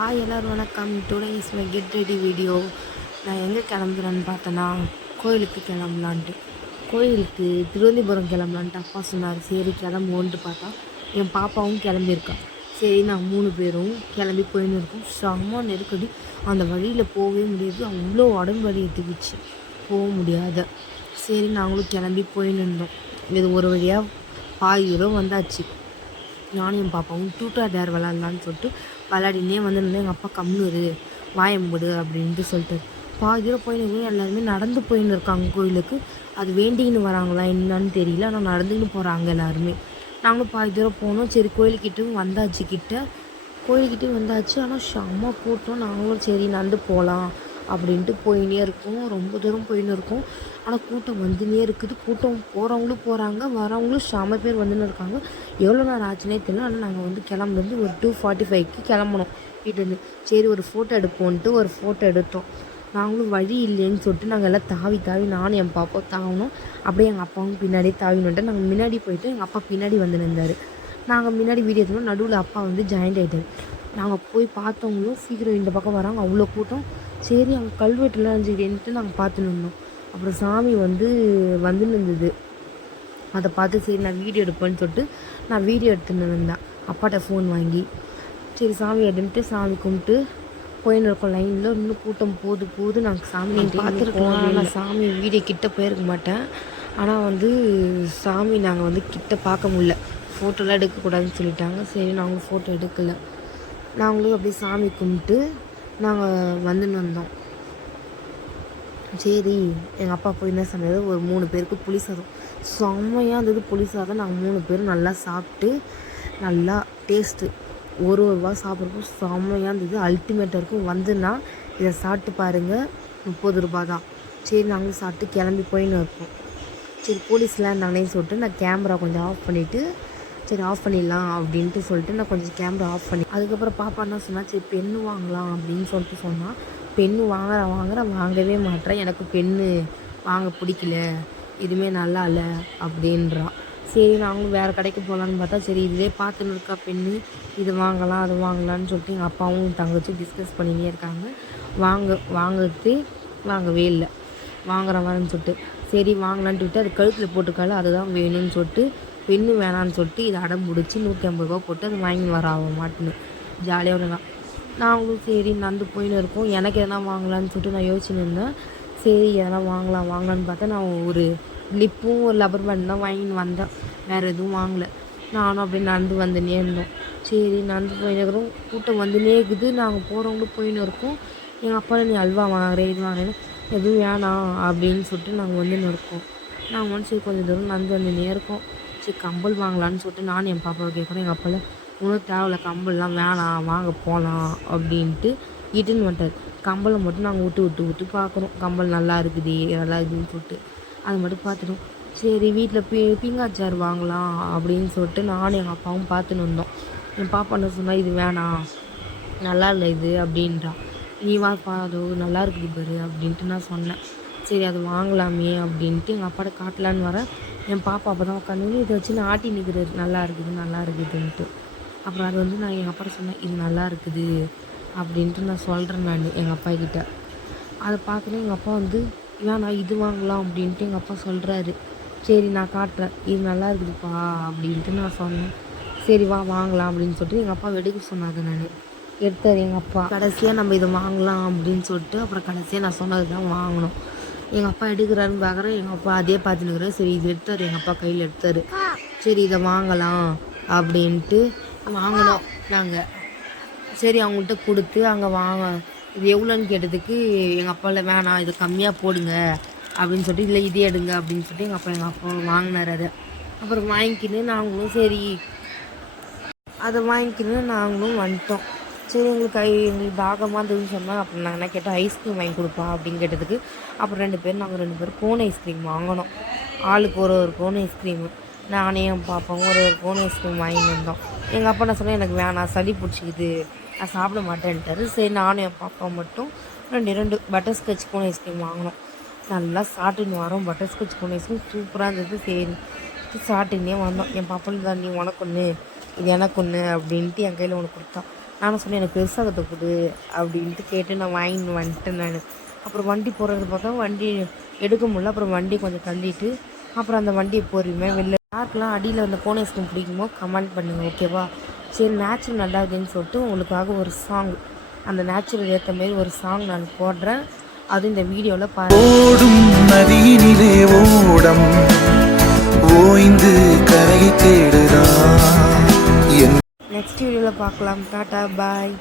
Hi எல்லோரும் வணக்கம். Today is my get ready video. நான் எங்கே கிளம்புறேன்னு பார்த்தேன்னா கோயிலுக்கு கிளம்பலான்ட்டு. கோயிலுக்கு திருவனந்தபுரம் கிளம்பலான்ட்டு அப்பா சொன்னார். சரி கிளம்புவோன்ட்டு பார்த்தா என் பாப்பாவும் கிளம்பியிருக்கா. சரி நாங்கள் 3 பேரும் கிளம்பி போயின்னு இருக்கோம். செம்ம நெருக்கடி. அந்த வழியில் போகவே முடியாது. அவ்வளோ உடம்பு வலி எடுத்துக்கிச்சு, போக முடியாத. சரி நாங்களும் கிளம்பி போயின்னு இருந்தோம். இது ஒரு வழியாக பாதி தூரம் வந்தாச்சு. நானும் என் பாப்பாவும் டூட்டா டேர் விளாட்லான்னு சொல்லிட்டு விளாடினே வந்துருந்தேன். எங்கள் அப்பா கம்முரு வாயம்புடு அப்படின்ட்டு சொல்லிட்டு பாதி தூரம் போயின்னு எல்லாருமே நடந்து போயின்னு இருக்காங்க கோயிலுக்கு. அது வேண்டின்னு வராங்களா என்னன்னு தெரியல, ஆனால் நடந்துக்கின்னு போகிறாங்க எல்லாருமே. நாங்களும் பாதி தூரம் போனோம். சரி கோயிலுக்கிட்டும் வந்தாச்சு. ஆனால் செம்ம கூட்டம். நாங்களும் சரி நடந்து போகலாம் அப்படின்ட்டு போயின்னே இருக்கோம். ரொம்ப தூரம் போயின்னு இருக்கோம். ஆனால் கூட்டம் வந்துன்னே இருக்குது. கூட்டம் போகிறவங்களும் போகிறாங்க, வரவங்களும் செம்ம பேர் வந்துன்னு இருக்காங்க. எவ்வளோ நேரம் ஆச்சுன்னே தெரியல. ஆனால் நாங்கள் கிளம்புறது ஒரு 2:45க்கு கிளம்பணும் வீட்டிலேருந்து. சரி ஒரு ஃபோட்டோ எடுப்போன்ட்டு ஒரு ஃபோட்டோ எடுத்தோம். நாங்களும் வழி இல்லைன்னு சொல்லிட்டு நாங்கள் எல்லாம் தாவி நானும் என் பாப்பா தாவினோம். அப்படியே எங்கள் அப்பாவும் பின்னாடியே தாவினோன்ட்டு நாங்கள் முன்னாடி போயிட்டு எங்கள் அப்பா பின்னாடி வந்து நின்றார். நாங்கள் முன்னாடி வீடியோ எடுத்தோம். நடுவில் அப்பா ஜாயிண்ட் ஆகிட்டார். நாங்கள் போய் பார்த்தவங்களும் சீக்கிரம் இந்த பக்கம் வராங்க, அவ்வளோ கூட்டம். சரி அங்கே கல்வெட்டுலாம் இருந்துச்சுட்டு நாங்கள் பார்த்துன்னு இருந்தோம். அப்புறம் சாமி வந்துன்னு இருந்தது. அதை பார்த்து சரி நான் வீடியோ எடுப்பேன்னு சொல்லிட்டு நான் வீடியோ எடுத்துன்னு இருந்தேன் அப்பாட்ட ஃபோன் வாங்கி. சரி சாமி எடுன்ட்டு சாமி கும்பிட்டு போயின்னு இருக்கோம். லைனில் இன்னும் கூட்டம் போது நாங்கள் சாமி பார்த்துருக்கலாம். நான் சாமி வீடியோ கிட்ட போயிருக்க மாட்டேன். ஆனால் சாமி நாங்கள் கிட்ட பார்க்க முடியல, ஃபோட்டோலாம் எடுக்கக்கூடாதுன்னு சொல்லிட்டாங்க. சரி நாங்களும் ஃபோட்டோ எடுக்கலை. நாங்களும் அப்படியே சாமி கும்பிட்டு நாங்கள் வந்துன்னு வந்தோம். சரி எங்கள் அப்பா போய் என்ன சொன்னது, ஒரு 3 பேருக்கு புளி சாதம் செம்மையாக இருந்தது. புளி சாதம் நாங்கள் 3 பேரும் நல்லா சாப்பிட்டு, நல்லா டேஸ்ட்டு ஒரு ரூபா சாப்பிட்றப்போ செம்மையாக இருந்தது. அல்டிமேட்டாக இருக்கும். வந்துன்னா இதை சாப்பிட்டு பாருங்கள், 30 ரூபா தான். சரி நாங்களும் சாப்பிட்டு கிளம்பி போயின்னு இருப்போம். சரி போலீஸ்லாம் இருந்தாங்கன்னு சொல்லிட்டு நான் கேமரா கொஞ்சம் ஆஃப் பண்ணிவிட்டு சரி ஆஃப் பண்ணிடலாம் அப்படின்ட்டு சொல்லிட்டு நான் கொஞ்சம் கேமரா ஆஃப் பண்ணி அதுக்கப்புறம் பாப்பா என்ன சொன்னால், சரி பெண்ணு வாங்கலாம் அப்படின்னு சொல்லிட்டு சொன்னால், பெண்ணு வாங்கவே மாட்டேறேன், எனக்கு பெண்ணு வாங்க பிடிக்கல, எதுவுமே நல்லா இல்லை அப்படின்றா. சரி நாங்களும் வேறு கடைக்கு போகலான்னு பார்த்தா, சரி இதிலே பார்த்துன்னு இருக்கா பெண்ணு, இது வாங்கலாம் அது வாங்கலான்னு சொல்லிட்டு எங்கள் அப்பாவும் தங்கச்சி டிஸ்கஸ் பண்ணினே இருக்காங்க. வாங்கவே இல்லை, வாங்குறவான்னு சொல்லிட்டு சரி வாங்கலான்ட்டு விட்டு அது கழுத்தில் போட்டுக்கால அதுதான் வேணும்னு சொல்லிட்டு பெண்ணு வேணான்னு சொல்லிட்டு இதை அடம் முடிச்சு 150 ரூபா போட்டு அதை வாங்கி வராங்க மாட்டுன்னு ஜாலியாக விடுங்க. நாங்களும் சரி நடந்து போயின்னு இருக்கோம். எனக்கு எதனா வாங்கலான்னு சொல்லிட்டு நான் யோசிச்சுன்னு இருந்தேன். சரி எதனா வாங்கலான்னு பார்த்தா நான் ஒரு லிப்பும் ஒரு லப்பர் பேண்ட் தான் வாங்கின்னு வந்தேன், வேறு எதுவும் வாங்கலை. நானும் அப்படியே நடந்து வந்துன்னே இருந்தோம். சரி நடந்து போயின்னு இருக்கிறோம். கூட்டம் வந்துன்னே இருக்குது. நாங்கள் போகிறவங்களும் போயின்னு இருக்கோம். எங்கள் அப்பா நீ அல்வா வாங்குறேன் இது வாங்குறேன்னு, எதுவும் வேணாம் அப்படின்னு சொல்லிட்டு நாங்கள் வந்துன்னு இருக்கோம். நாங்கள் சரி கொஞ்சம் தூரம் நடந்து வந்துன்னே இருக்கோம். சரி கம்பல் வாங்கலான்னு சொல்லிட்டு நானும் என் பாப்பாவை கேட்குறேன். எங்கள் அப்பாவில் ஒன்றும் தேவையில்ல, கம்பல்லாம் வேணாம், வாங்க போகலாம் அப்படின்ட்டு இட்டுன்னு வந்துட்டார். கம்பலை மட்டும் நாங்கள் விட்டு பார்க்குறோம். கம்பல் நல்லா இருக்குதுன்னு சொல்லிட்டு அது மட்டும் பார்த்துட்டோம். சரி வீட்டில் பீங்காச்சார் வாங்கலாம் அப்படின்னு சொல்லிட்டு நானும் எங்கள் அப்பாவும் பார்த்துன்னு வந்தோம். என் பாப்பா என்ன சொன்னால், இது வேணாம், நல்லா இல்லை இது அப்படின்றா. நீ வாப்பா அது நல்லா இருக்குது பாரு அப்படின்ட்டு நான் சொன்னேன். சரி அது வாங்கலாமே அப்படின்ட்டு எங்கள் அப்பாட்ட காட்டலான்னு வரேன். என் பாப்பா அப்போ தான் உட்காந்து இதை வச்சு நான் ஆட்டி நிற்கிறாரு, நல்லா இருக்குதுன்ட்டு. அப்புறம் அது நான் எங்கள் அப்பா சொன்னேன், இது நல்லா இருக்குது அப்படின்ட்டு நான் சொல்கிறேன் நான் எங்கள் அப்பா கிட்ட. அதை பார்க்குறேன் எங்கள் அப்பா நான் இது வாங்கலாம் அப்படின்ட்டு எங்கள் அப்பா சொல்கிறாரு. சரி நான் காட்டுறேன், இது நல்லா இருக்குதுப்பா அப்படின்ட்டு நான் சொன்னேன். சரி வாங்கலாம் அப்படின்னு சொல்லிட்டு எங்கள் அப்பா எடுக்க சொன்னாங்க. நான் எடுத்தார் எங்கள் அப்பா. கடைசியாக நம்ம இதை வாங்கலாம் அப்படின்னு சொல்லிட்டு அப்புறம் கடைசியாக நான் சொன்னது தான் வாங்கினோம். எங்கள் அப்பா எடுக்கிறாருன்னு பார்க்குறேன். எங்கள் அப்பா அதே பார்த்துன்னுக்குறேன். சரி இது எடுத்தார், எங்கள் அப்பா கையில் எடுத்தார். சரி இதை வாங்கலாம் அப்படின்ட்டு வாங்கினோம் நாங்கள். சரி அவங்கள்ட்ட கொடுத்து அங்கே இது எவ்வளோன்னு கேட்டதுக்கு எங்கள் அப்பாவில் வேணாம், இது கம்மியாக போடுங்க அப்படின்னு சொல்லிட்டு, இல்லை இதே எடுங்க அப்படின்னு சொல்லிட்டு எங்கள் அப்பா வாங்கினார். அதை அப்புறம் வாங்கிக்கின்னு நாங்களும் வந்துட்டோம். சரி எங்களுக்கு தாகமாக இருந்ததுன்னு சொன்னால் அப்புறம் நாங்கள் என்ன கேட்டோம், ஐஸ்கிரீம் வாங்கி கொடுப்பா அப்படின்னு கேட்டதுக்கு அப்புறம் நாங்கள் ரெண்டு பேரும் கோன் ஐஸ்கிரீம் வாங்கினோம். ஆளுக்கு ஒரு கோன் ஐஸ்கிரீமு. நானே என் பாப்பாவும் ஒரு கோன் ஐஸ்கிரீம் வாங்கிட்டு வந்தோம். எங்கள் அப்பா என்ன சொன்னால், எனக்கு வேணாம், சளி பிடிச்சிக்குது, நான் சாப்பிட மாட்டேன்ட்டாரு. சரி நானும் என் பாப்பா மட்டும் 2 பட்டர்ஸ்காட்ச் கோன் ஐஸ்கிரீம் வாங்கினோம். நல்லா சாப்பிட்டுன்னு வரோம். பட்டர்ஸ்காட்ச் கோன் ஐஸ்கிரீம் சூப்பராக இருந்தது. சரி சாப்பிட்டுன்னே வந்தோம். என் பாப்பா நீ உனக்கு ஒன்று இது எனக்கு ஒன்று அப்படின்ட்டு என் கையில் ஒன்று கொடுத்தான். நானும் சொன்னேன் எனக்கு பெருசாகத்தை கொடு அப்படின்ட்டு கேட்டு நான் வாங்கிட்டு வந்துட்டேன் நான். அப்புறம் வண்டி போடுறது பார்த்தா வண்டி எடுக்க முடியல. அப்புறம் வண்டி கொஞ்சம் தள்ளிட்டு அப்புறம் அந்த வண்டியை பொறுமையாக வெளில. யாருக்கெல்லாம் அடியில் அந்த கோன் ஐஸ்கிரீம் பிடிக்குமோ கமெண்ட் பண்ணுங்கள், ஓகேவா? சரி, நேச்சுரல் நல்லா இருக்குதுன்னு சொல்லிட்டு உங்களுக்காக ஒரு சாங், அந்த நேச்சுரல் ஏற்ற மாரி ஒரு சாங் நான் போடுறேன். அது இந்த வீடியோவில் ஓடும் நதியினிலே ஓடம் ஓய்ந்து கரையை தேடுதான். நெக்ஸ்ட் வீடியோவில் பார்க்கலாம். டாட்டா, பாய்.